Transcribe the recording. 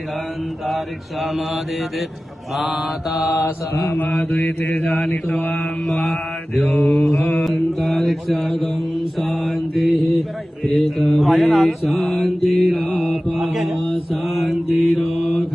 वेदान्तारिक्षामादिदित् माता समादिते जानित्वां मा द्योऽहन्तारिक्षगं शान्तिः पृथिवी शान्तिरापा शान्तिरोघ